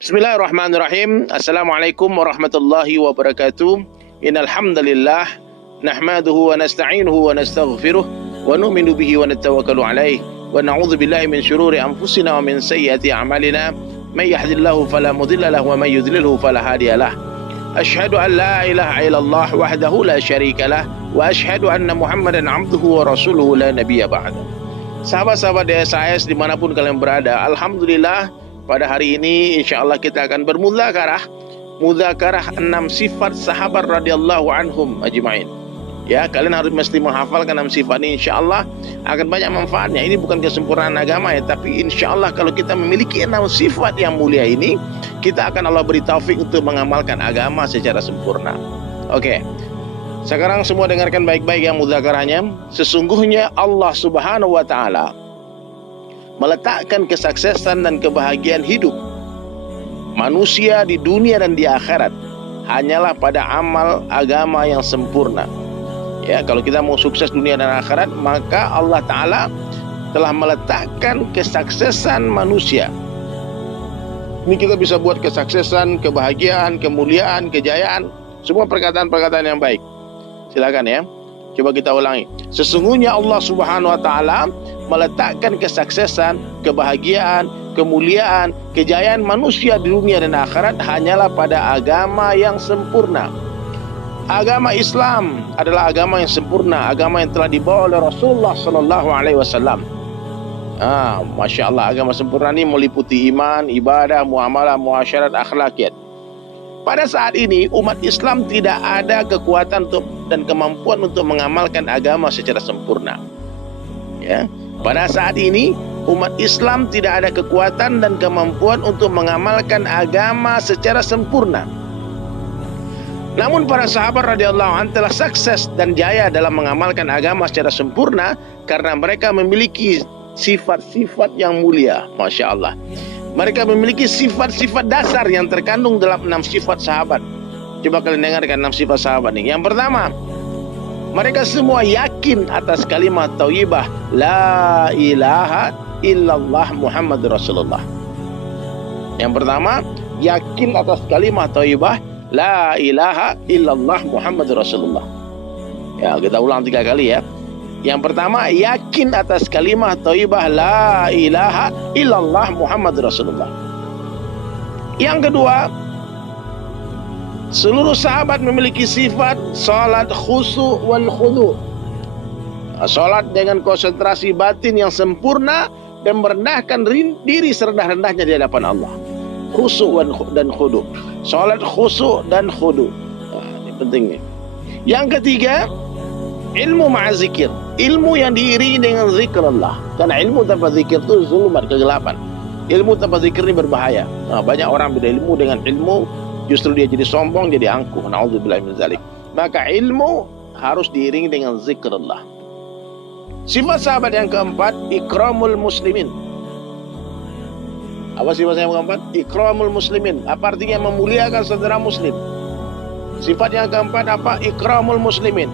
Bismillahirrahmanirrahim. Assalamualaikum warahmatullahi wabarakatuh. Innal hamdalillah nahmaduhu wa nasta'inuhu wa nastaghfiruh wa nu'minu bihi wa natawakkalu alaihi wa na'udzu billahi min syururi anfusina wa min sayyiati a'malina. May yahdihillahu fala mudilla lahu wa may yudlilhu fala hadiyalah. Asyhadu an la ilaha illallah wahdahu la syarika lah wa asyhadu anna Muhammadan 'abduhu wa rasuluhu la nabiyya ba'da. Sahabat-sahabat DSAS dimanapun kalian berada, alhamdulillah pada hari ini insya Allah kita akan bermudzakarah 6 sifat sahabat radhiyallahu anhum ajma'in. Ya, kalian harus mesti menghafalkan 6 sifat ini, insya Allah akan banyak manfaatnya. Ini bukan kesempurnaan agama ya, tapi insya Allah kalau kita memiliki 6 sifat yang mulia ini, kita akan Allah beri taufik untuk mengamalkan agama secara sempurna. Oke. Sekarang semua dengarkan baik-baik yang mudzakarahnya. Sesungguhnya Allah Subhanahu wa taala meletakkan kesuksesan dan kebahagiaan hidup manusia di dunia dan di akhirat hanyalah pada amal agama yang sempurna. Ya, kalau kita mau sukses dunia dan akhirat, maka Allah Ta'ala telah meletakkan kesuksesan manusia. Ini kita bisa buat kesuksesan, kebahagiaan, kemuliaan, kejayaan, semua perkataan-perkataan yang baik. Silakan ya. Coba kita ulangi. Sesungguhnya Allah Subhanahu wa taala meletakkan kesuksesan, kebahagiaan, kemuliaan, kejayaan manusia di dunia dan akhirat hanyalah pada agama yang sempurna. Agama Islam adalah agama yang sempurna, agama yang telah dibawa oleh Rasulullah sallallahu alaihi wasallam. Masya Allah, agama sempurna ini meliputi iman, ibadah, muamalah, muasyarat, akhlakiyat. Pada saat ini umat Islam tidak ada kekuatan dan kemampuan untuk mengamalkan agama secara sempurna. Ya, pada saat ini umat Islam tidak ada kekuatan dan kemampuan untuk mengamalkan agama secara sempurna. Namun para sahabat radhiyallahu anhum telah sukses dan jaya dalam mengamalkan agama secara sempurna karena mereka memiliki sifat-sifat yang mulia, masya Allah. Mereka memiliki sifat-sifat dasar yang terkandung dalam 6 sifat sahabat. Coba kalian dengarkan 6 sifat sahabat ini. Yang pertama, mereka semua yakin atas kalimat thayyibah la ilaha illallah Muhammad Rasulullah. Yang pertama, yakin atas kalimat thayyibah la ilaha illallah Muhammad Rasulullah. Ya, kita ulang 3 kali ya. Yang pertama, yakin atas kalimah thayyibah la ilaha illallah Muhammad Rasulullah. Yang kedua, seluruh sahabat memiliki sifat salat khusu' wal khudu'. Salat dengan konsentrasi batin yang sempurna dan merendahkan diri serendah-rendahnya di hadapan Allah. Khusu' dan khudu'. Salat khusu' dan khudu'. Ini pentingnya. Yang ketiga, ilmu ma'azikir, ilmu yang diiringi dengan zikir Allah. Karena ilmu tanpa zikir itu zulumat, kegelapan. Ilmu tanpa zikir ini berbahaya. Banyak orang beda ilmu dengan ilmu, justru dia jadi sombong, jadi angkuh. Na'udzubillahi min dzalik. Maka ilmu harus diiringi dengan zikir Allah. Sifat sahabat yang keempat, ikramul muslimin. Apa sifat yang keempat? Ikramul muslimin. Apa artinya? Memuliakan saudara muslim. Sifat yang keempat apa? Ikramul muslimin.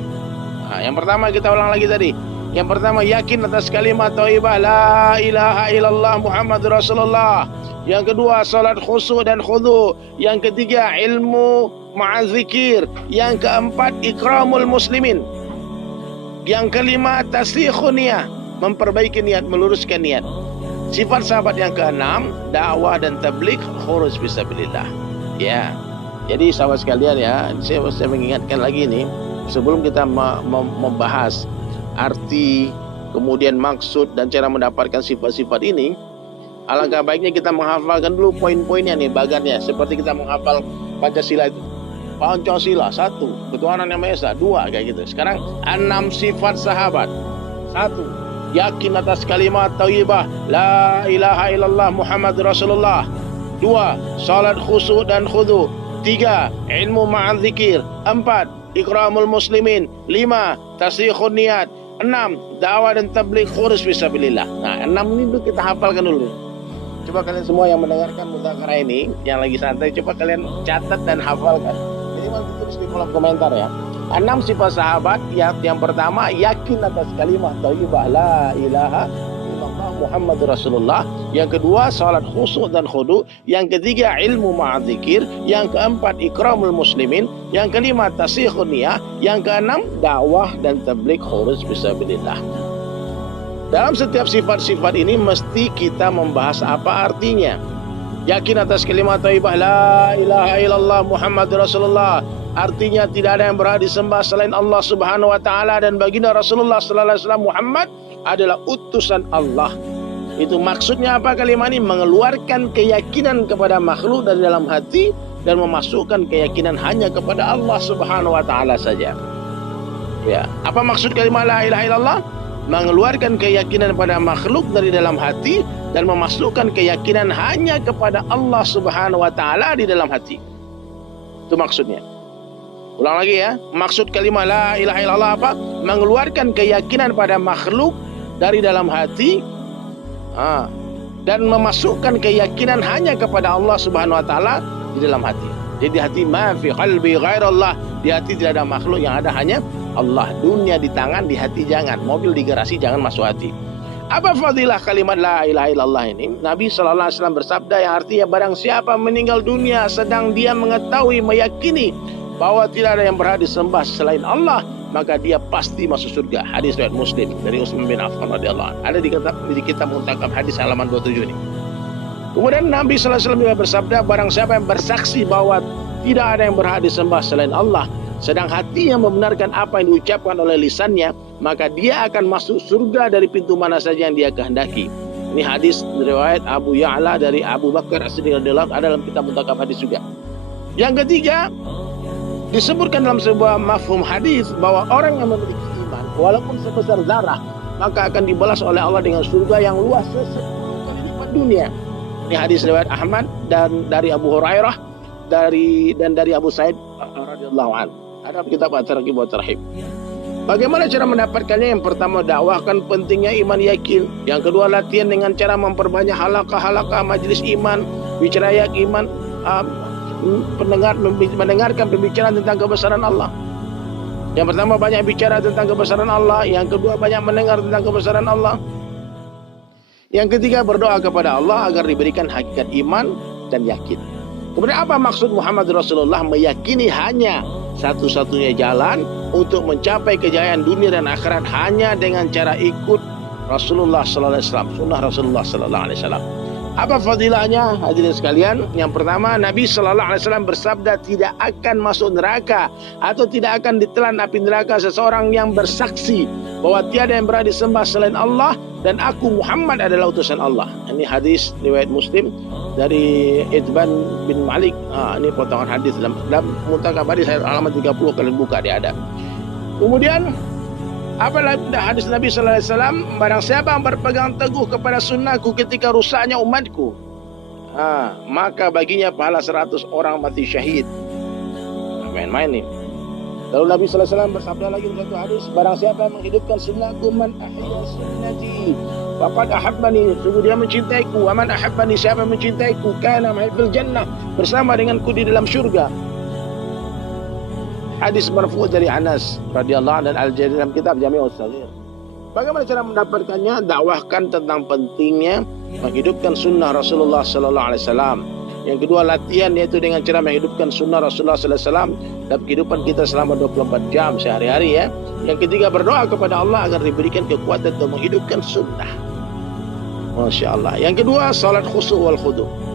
Yang pertama kita ulang lagi tadi. Yang pertama, yakin atas kalimat thayyibah la ilaha illallah Muhammad Rasulullah. Yang kedua, salat khusu' dan khudu'. Yang ketiga, ilmu ma'azikir. Yang keempat, ikramul muslimin. Yang kelima, tasihun niyah, memperbaiki niat, meluruskan niat. Sifat sahabat yang keenam, dakwah dan tabligh khurus fisabilillah. Ya. Jadi sahabat sekalian ya, saya mengingatkan lagi ini. Sebelum kita membahas arti, kemudian maksud dan cara mendapatkan sifat-sifat ini, alangkah baiknya kita menghafalkan dulu poin-poinnya nih, bagannya. Seperti kita menghafal Pancasila itu. Pancasila 1, ketuhanan yang Maha Esa, 2, kayak gitu. Sekarang 6 sifat sahabat. 1, yakin atas kalimat thayyibah la ilaha illallah Muhammad Rasulullah. 2, salat khusu' dan khudu'. 3, ilmu ma'al zikir. 4, ikramul muslimin. 5, tasihun niat. 6, dakwah dan tabligh khurus fisabilillah. 6 ini dulu kita hafalkan dulu. Coba kalian semua yang mendengarkan mudzakarah ini, yang lagi santai, coba kalian catat dan hafalkan. Minimal tulis di kolom komentar ya. 6 sifat sahabat. Yang pertama, yakin atas kalimat thayyibah la ilaha illallah Muhammad Rasulullah. Yang kedua, salat khusyuk dan khudu. Yang ketiga, ilmu ma'adzikir. Yang keempat, ikramul muslimin. Yang kelima, tasihun niyah. Yang keenam, dakwah dan tabligh khuruj fisabilillah. Dalam setiap sifat-sifat ini mesti kita membahas apa artinya. Yakin atas kalimat thayyibah la ilaha illallah Muhammadur Rasulullah. Artinya tidak ada yang berhak disembah selain Allah Subhanahu wa taala, dan baginda Rasulullah sallallahu alaihi wasallam Muhammad adalah utusan Allah. Itu maksudnya apa kalimat ini? Mengeluarkan keyakinan kepada makhluk dari dalam hati dan memasukkan keyakinan hanya kepada Allah Subhanahu wa taala saja. Ya, apa maksud kalimat la ilaha illallah? Mengeluarkan keyakinan pada makhluk dari dalam hati dan memasukkan keyakinan hanya kepada Allah Subhanahu wa taala di dalam hati. Itu maksudnya. Ulang lagi ya. Maksud kalimat la ilaha illallah apa? Mengeluarkan keyakinan pada makhluk dari dalam hati dan memasukkan keyakinan hanya kepada Allah Subhanahu wa taala di dalam hati. Jadi hati ma fi qalbi ghairallah, di hati tidak ada makhluk, yang ada hanya Allah. Dunia di tangan, di hati jangan. Mobil di garasi, jangan masuk hati. Apa fadilah kalimat la ilaha illallah ini? Nabi sallallahu alaihi wasallam bersabda yang artinya barang siapa meninggal dunia sedang dia mengetahui, meyakini bahwa tidak ada yang berhak disembah selain Allah, maka dia pasti masuk surga. Hadis riwayat Muslim dari Utsman bin Affan radhiyallahu anhu. Ada di kitab Muntakab hadis halaman 27 ini. Kemudian Nabi sallallahu alaihi wasallam juga bersabda, barang siapa yang bersaksi bahwa tidak ada yang berhak disembah selain Allah, sedang hatinya membenarkan apa yang diucapkan oleh lisannya, maka dia akan masuk surga dari pintu mana saja yang dia kehendaki. Ini hadis riwayat Abu Ya'la dari Abu Bakar As-Siddiq radhiyallahu anhu, ada dalam kitab Muntakab hadis juga. Yang ketiga, disebutkan dalam sebuah mafhum hadis bahwa orang yang memiliki iman walaupun sebesar zarah, maka akan dibalas oleh Allah dengan surga yang luas sepuluh kali lipat dunia. Ini hadis riwayat Ahmad dan dari Abu Hurairah dan dari Abu Sa'id radhiyallahu anhu. Ada kitab At-Targhib wa Tarhib. Bagaimana cara mendapatkannya? Yang pertama, dakwahkan pentingnya iman yakin. Yang kedua, latihan dengan cara memperbanyak halaqah-halaqah majelis iman, bicara iman, mendengarkan pembicaraan tentang kebesaran Allah. Yang pertama, banyak bicara tentang kebesaran Allah. Yang kedua, banyak mendengar tentang kebesaran Allah. Yang ketiga, berdoa kepada Allah agar diberikan hakikat iman dan yakin. Kemudian apa maksud Muhammad Rasulullah? Meyakini hanya satu-satunya jalan untuk mencapai kejayaan dunia dan akhirat hanya dengan cara ikut Rasulullah sallallahu alaihi wasallam, sunnah Rasulullah sallallahu alaihi wasallam. Apa fadilahnya hadirin sekalian? Yang pertama, Nabi sallallahu alaihi wasallam bersabda, tidak akan masuk neraka atau tidak akan ditelan api neraka seseorang yang bersaksi bahwa tiada yang berhak disembah selain Allah dan aku Muhammad adalah utusan Allah. Ini hadis riwayat Muslim dari Itban bin Malik. Ini potongan hadis dalam Muntakab hadis halaman 30, kalian buka dia ada. Kemudian apa hadis Nabi sallallahu alaihi wasallam, barang siapa yang berpegang teguh kepada sunnahku ketika rusaknya umatku, maka baginya pahala 100 orang mati syahid. Main-main nih. Lalu Nabi sallallahu alaihi wasallam bersabda lagi dalam satu hadis, barang siapa yang menghidupkan sunnahku, man ahya sunnati faqad ahabbani, sungguh dia mencintaiku. Wa man ahabbani, siapa yang mencintaiku, kana ma'i fil jannah, bersama denganku di dalam syurga. Hadis marfu' dari Anas radhiyallahu anhu dan Al-Jari dalam kitab Jami'us Shaghir. Bagaimana cara mendapatkannya? Dakwahkan tentang pentingnya menghidupkan sunnah Rasulullah sallallahu alaihi wasallam. Yang kedua, latihan, yaitu dengan cara menghidupkan sunnah Rasulullah sallallahu alaihi wasallam dalam kehidupan kita selama 24 jam sehari-hari ya. Yang ketiga, berdoa kepada Allah agar diberikan kekuatan untuk menghidupkan sunnah. Masya Allah. Yang kedua, salat khusyuk wal khudu'.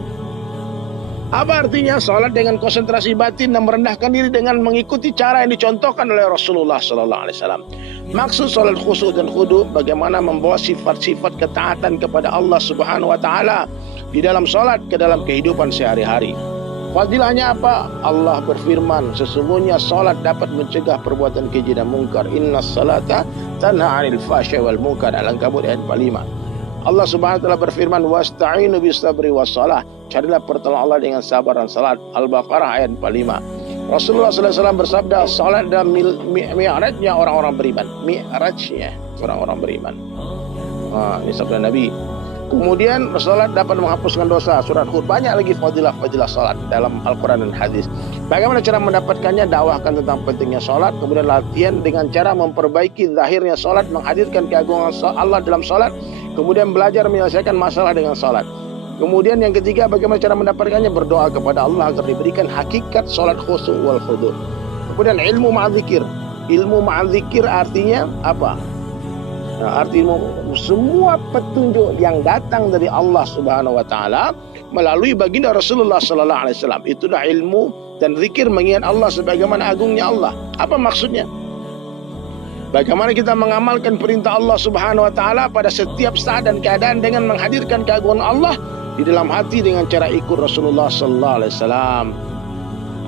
Apa artinya? Salat dengan konsentrasi batin dan merendahkan diri dengan mengikuti cara yang dicontohkan oleh Rasulullah sallallahu alaihi wasallam. Maksud salat khusyuk dan khudu' bagaimana membawa sifat-sifat ketaatan kepada Allah Subhanahu wa taala di dalam salat ke dalam kehidupan sehari-hari. Fadilahnya apa? Allah berfirman, sesungguhnya salat dapat mencegah perbuatan keji dan mungkar. Innas salata tanha 'anil fahsya'i wal munkar. Al-Ankabut ayat 45. Allah Subhanahu wa taala berfirman, wasta'inu bis sabri was salah. Carilah pertolongan Allah dengan sabar dan salat. Al-Baqarah ayat 45. Rasulullah sallallahu alaihi wasallam bersabda, salat adalah mi'rajnya orang-orang beriman. Mi'rajnya orang-orang beriman. Ini sabda Nabi. Kemudian salat dapat menghapuskan dosa. Surat Hud. Banyak lagi fadilah-fadilah salat dalam Al-Quran dan hadis. Bagaimana cara mendapatkannya? Dakwahkan tentang pentingnya sholat, kemudian latihan dengan cara memperbaiki zahirnya sholat, menghadirkan keagungan Allah dalam sholat, kemudian belajar menyelesaikan masalah dengan sholat. Kemudian yang ketiga, bagaimana cara mendapatkannya? Berdoa kepada Allah agar diberikan hakikat sholat khusyuk wal khudu'. Kemudian ilmu ma'adzikir. Ilmu ma'adzikir artinya apa? Nah, arti semua petunjuk yang datang dari Allah Subhanahu wa taala melalui baginda Rasulullah sallallahu alaihi wasallam, itulah ilmu dan zikir mengingat Allah sebagaimana agungnya Allah. Apa maksudnya? Bagaimana kita mengamalkan perintah Allah Subhanahu wa taala pada setiap saat dan keadaan dengan menghadirkan keagungan Allah di dalam hati dengan cara ikut Rasulullah sallallahu alaihi wasallam.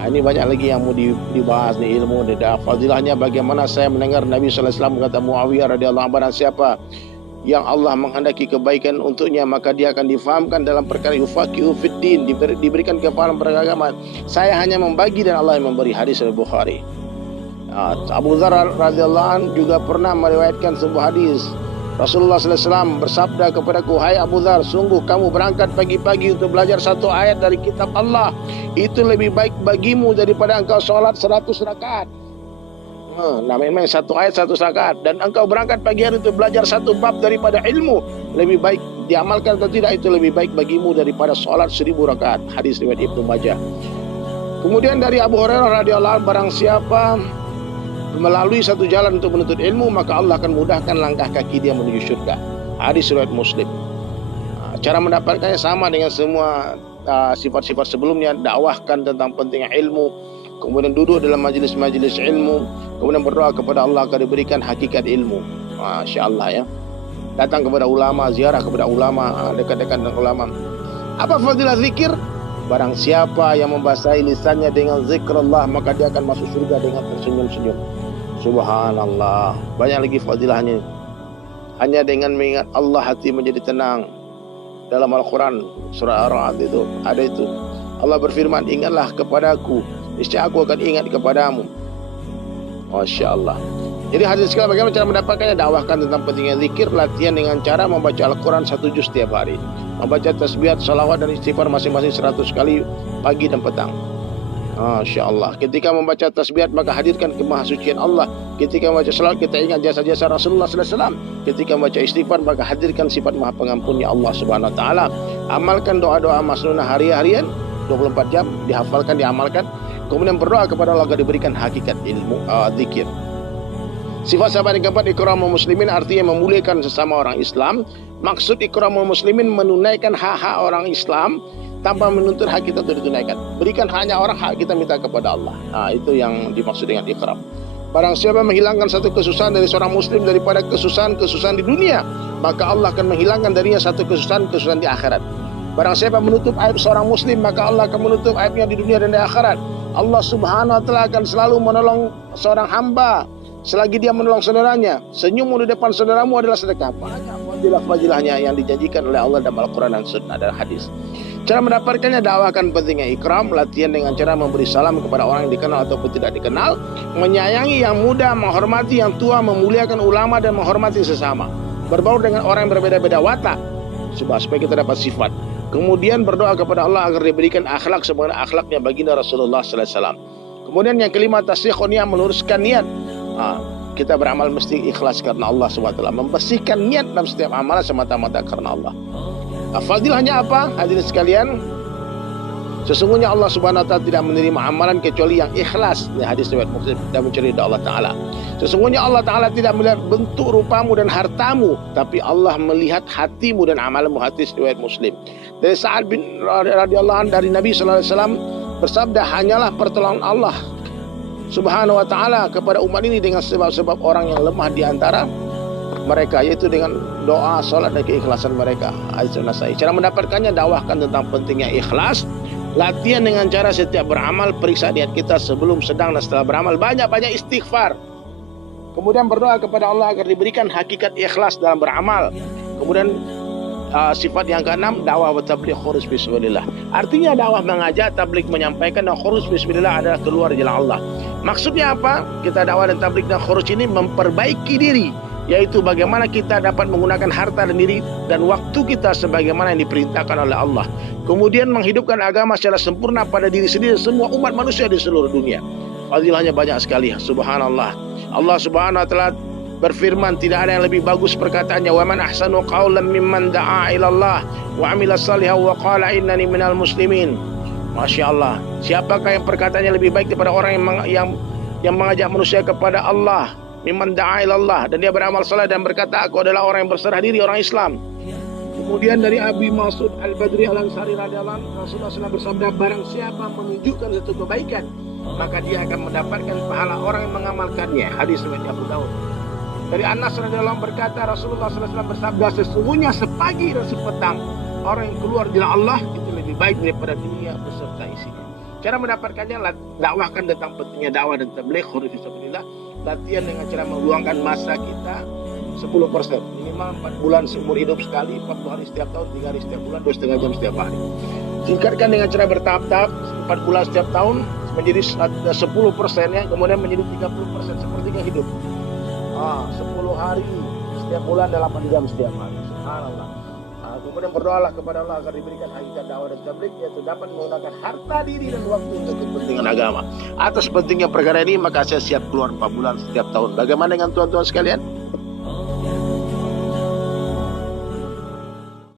Ini banyak lagi yang mau dibahas nih, ilmu dan fadilahnya. Bagaimana saya mendengar Nabi sallallahu alaihi wasallam berkata, Muawiyah radhiyallahu anhu, siapa yang Allah menghendaki kebaikan untuknya maka dia akan difahamkan dalam perkara yufaqihu fiddin, diberikan kepahaman beragama. Saya hanya membagi dan Allah yang memberi. Hadis Al-Bukhari. Abu Dzar radhiyallahu anhu juga pernah meriwayatkan sebuah hadis. Rasulullah sallallahu alaihi wasallam bersabda kepadaku, hai Abu Dzar, sungguh kamu berangkat pagi-pagi untuk belajar satu ayat dari kitab Allah, itu lebih baik bagimu daripada engkau sholat 100 rakaat. Memang satu ayat 100 rakaat. Dan engkau berangkat pagi hari untuk belajar satu bab daripada ilmu, lebih baik diamalkan atau tidak, itu lebih baik bagimu daripada sholat 1000 rakaat. Hadis riwayat Ibnu Majah. Kemudian dari Abu Hurairah radhiyallahu anhu, barang siapa melalui satu jalan untuk menuntut ilmu, maka Allah akan mudahkan langkah kaki dia menuju surga. Hadis riwayat Muslim. Cara mendapatkannya sama dengan semua sifat-sifat sebelumnya. Dakwahkan tentang pentingnya ilmu, kemudian duduk dalam majelis-majelis ilmu, kemudian berdoa kepada Allah agar diberikan hakikat ilmu. Masya Allah ya. Datang kepada ulama, ziarah kepada ulama, dekat-dekat dengan ulama. Apa fadilah zikir? Barang siapa yang membasahi lisannya dengan zikrullah, maka dia akan masuk surga dengan tersenyum-senyum. Subhanallah. Banyak lagi fadilahnya. Hanya dengan mengingat Allah hati menjadi tenang. Dalam Al-Quran surah Ar-Ra'd itu ada itu. Allah berfirman, ingatlah kepadaku, niscaya aku akan ingat kepadamu. Masya Allah. Jadi hadis sekali, bagaimana cara mendapatkannya? Dakwahkan tentang pentingnya zikir, latihan dengan cara membaca Al-Quran 1 juz setiap hari, membaca tasbihat, salawat dan istighfar masing-masing 100 kali pagi dan petang. Masya Allah. Ketika membaca tasbihat maka hadirkan kemahasucian Allah. Ketika membaca salawat kita ingat jasa-jasa Rasulullah sallallahu alaihi wasallam. Ketika membaca istighfar maka hadirkan sifat maha pengampunnya Allah Subhanahu wa taala. Amalkan doa-doa masnunah hari-harian 24 jam, dihafalkan, diamalkan. Kemudian berdoa kepada Allah agar diberikan hakikat ilmu zikir. Sifat sahabat yang keempat, ikramul muslimin, artinya memuliakan sesama orang Islam. Maksud ikramul muslimin, menunaikan hak-hak orang Islam tanpa menuntut hak kita untuk ditunaikan. Berikan hanya orang, hak kita minta kepada Allah. Itu yang dimaksud dengan ikram. Barang siapa menghilangkan satu kesusahan dari seorang muslim daripada kesusahan-kesusahan di dunia, maka Allah akan menghilangkan darinya satu kesusahan-kesusahan di akhirat. Barang siapa menutup aib seorang muslim, maka Allah akan menutup aibnya di dunia dan di akhirat. Allah Subhanahu wa taala akan selalu menolong seorang hamba selagi dia menolong saudaranya. Senyummu di depan saudaramu adalah sedekah. Fadilah-fadilahnya yang dijanjikan oleh Allah dalam Al-Quran dan Sunnah dan hadis. Cara mendapatkannya, dakwahkan pentingnya ikram, latihan dengan cara memberi salam kepada orang yang dikenal ataupun tidak dikenal, menyayangi yang muda, menghormati yang tua, memuliakan ulama dan menghormati sesama, berbaur dengan orang yang berbeda-beda watak supaya kita dapat sifat. Kemudian berdoa kepada Allah agar diberikan akhlak sebagaimana akhlaknya baginda Rasulullah sallallahu alaihi wasallam. Kemudian yang kelima, tasdiqun niat, meluruskan niat. Kita beramal mesti ikhlas karena Allah SWT, membersihkan niat dalam setiap amalan semata-mata karena Allah. Fadilahnya apa? Hadirin sekalian, sesungguhnya Allah Subhanahu wa taala tidak menerima amalan kecuali yang ikhlas. Ini hadis riwayat Muslim dan mencari ridha Allah taala. Sesungguhnya Allah taala tidak melihat bentuk rupamu dan hartamu, tapi Allah melihat hatimu dan amalmu. Hadis riwayat Muslim. Dari Sa'ad bin radhiyallahu anhu dari Nabi sallallahu alaihi wasallam bersabda, hanyalah pertolongan Allah Subhanahu wa taala kepada umat ini dengan sebab-sebab orang yang lemah di antara mereka, yaitu dengan doa, salat dan keikhlasan mereka. Cara mendapatkannya, dakwahkan tentang pentingnya ikhlas, latihan dengan cara setiap beramal periksa niat kita sebelum, sedang dan setelah beramal, banyak-banyak istighfar. Kemudian berdoa kepada Allah agar diberikan hakikat ikhlas dalam beramal. Kemudian sifat yang keenam, dakwah wa tabligh khuruj fisabilillah. Artinya dakwah mengajak, tabligh menyampaikan, dan khuruj fisabilillah adalah keluar jalan Allah. Maksudnya apa? Kita dakwah dan tabligh dan khuruj ini memperbaiki diri yaitu bagaimana kita dapat menggunakan harta dan diri dan waktu kita sebagaimana yang diperintahkan oleh Allah. Kemudian menghidupkan agama secara sempurna pada diri sendiri dan semua umat manusia di seluruh dunia. Fadilahnya banyak sekali, subhanallah. Allah subhanahu wa ta'ala berfirman, tidak ada yang lebih bagus perkataannya, wa man ahsanu qawlan mimman da'a ilallah wa amila salihan wa qala innani minal muslimin. Masya Allah, siapakah yang perkataannya lebih baik daripada orang yang mengajak manusia kepada Allah, mimman da'a ilallah, dan dia beramal saleh dan berkata, aku adalah orang yang berserah diri, orang Islam. Kemudian dari Abi Mas'ud Al-Badri Al-Ansari radhiyallahu anhu, Rasulullah SAW bersabda, barang siapa menunjukkan satu kebaikan, maka dia akan mendapatkan pahala orang yang mengamalkannya. Hadis riwayat Abu Daud. Dari Anas radhiyallahu anhu berkata, Rasulullah SAW bersabda, sesungguhnya sepagi dan sepetang orang yang keluar jalan Allah itu lebih baik daripada dunia beserta isinya. Cara mendapatkannya, dakwahkan tentang pentingnya dakwah dan tabligh fisabilillah. Latihan dengan cara meluangkan masa kita 10%, minimal 4 bulan seumur hidup sekali, 40 hari setiap tahun, 3 hari setiap bulan, 2,5 jam setiap hari. Tingkatkan dengan cara bertahap-tahap, 4 bulan setiap tahun menjadi 10%-nya, kemudian menjadi 30%, sepertiga hidup. 10 hari setiap bulan, 8 jam setiap hari. Subhanallah. Kemudian berdoalah kepada Allah agar diberikan hakikat dakwah dan tabligh, yaitu dapat menggunakan harta diri dan waktu untuk kepentingan agama. Atas pentingnya perkara ini, maka saya siap keluar 4 bulan setiap tahun. Bagaimana dengan tuan-tuan sekalian?